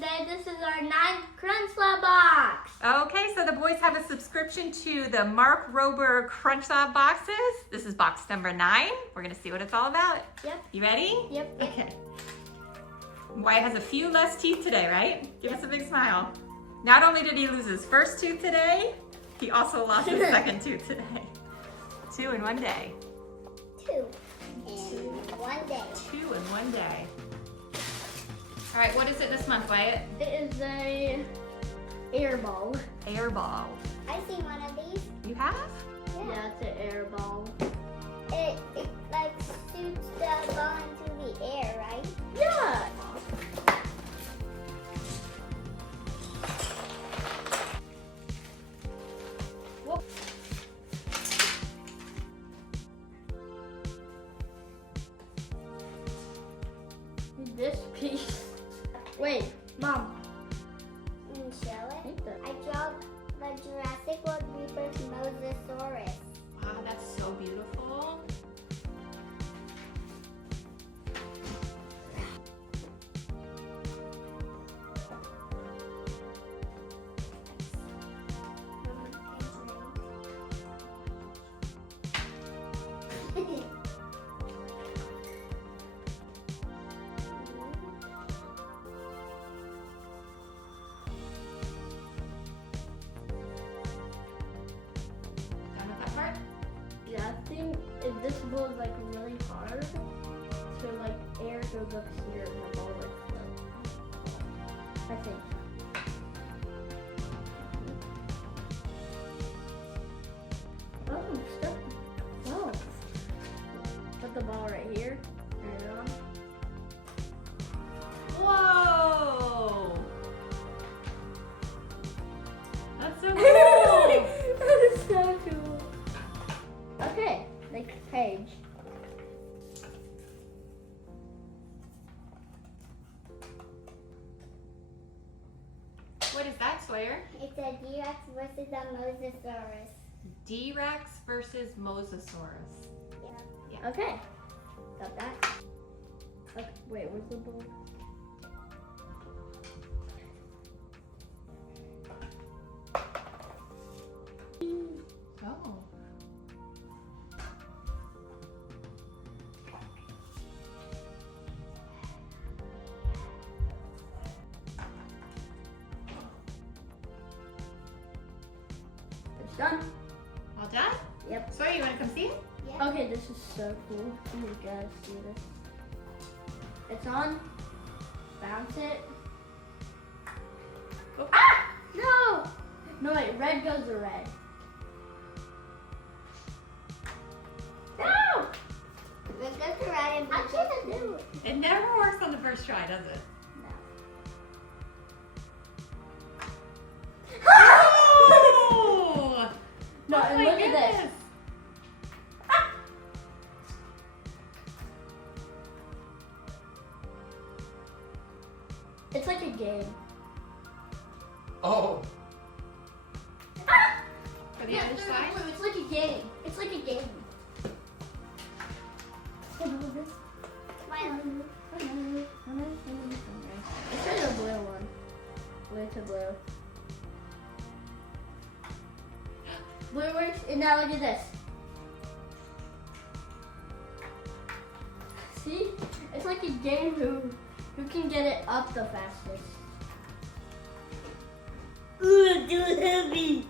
today. This is our 9th CrunchLab box. Okay, so the boys have a subscription to the Mark Rober CrunchLab boxes. This is box number 9. We're gonna see what it's all about. Yep. You ready? Yep. Okay. Wyatt has a few less teeth today, right? Give us a big smile. Not only did he lose his first tooth today, he also lost his second tooth today. 2 in one day. 2 in 1 day. 2 in 1 day. All right, what is it this month, Wyatt? It is a air ball. Air ball. I've seen one of these. You have? Yeah, it's an air ball. It like shoots the ball into the air, right? Yeah. Whoop. This piece. Wait, Mom. Show it. I draw the Jurassic World Rebirth Mosasaurus. Wow, that's so beautiful. Done with that part? Yeah, I think if this ball is like really hard, so like air goes up here and the ball like floats. I think. Oh, stuff. Oh. Put the ball right here. Turn it on. Whoa! That's so cool! That is so cool. Okay, next page. What is that, Sawyer? It's a T-Rex versus a Mosasaurus. D-Rex versus Mosasaurus. Yeah. Okay, got that. Okay, wait, where's the ball? Oh. It's done. All done? Yep. Sawyer, you want to come see it? Yeah. Okay, this is so cool. You guys see this? It's on. Bounce it. Oh. Ah! No! No, wait, red goes to red. No! Let's go to right and I can't do it. It never works on the first try, does it? No. Oh! No, Oh and my look at this. goodness. It's like a game. Oh, For the other side? It's like a game. It's like a game. Smile. Let's try the blue one. Blue to blue. Blue works, and now look at this. See? It's like a game who can get it up the fastest. Ooh, too heavy.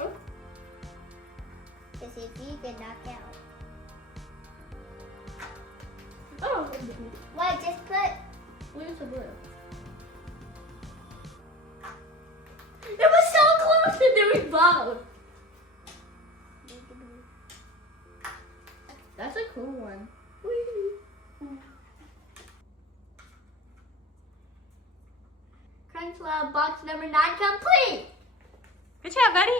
Oh. Because if you get knocked out. Oh, What? Just put. blue to blue. It was so close to doing both. That's a cool one. CrunchLab box number 9 complete. Good job, buddy.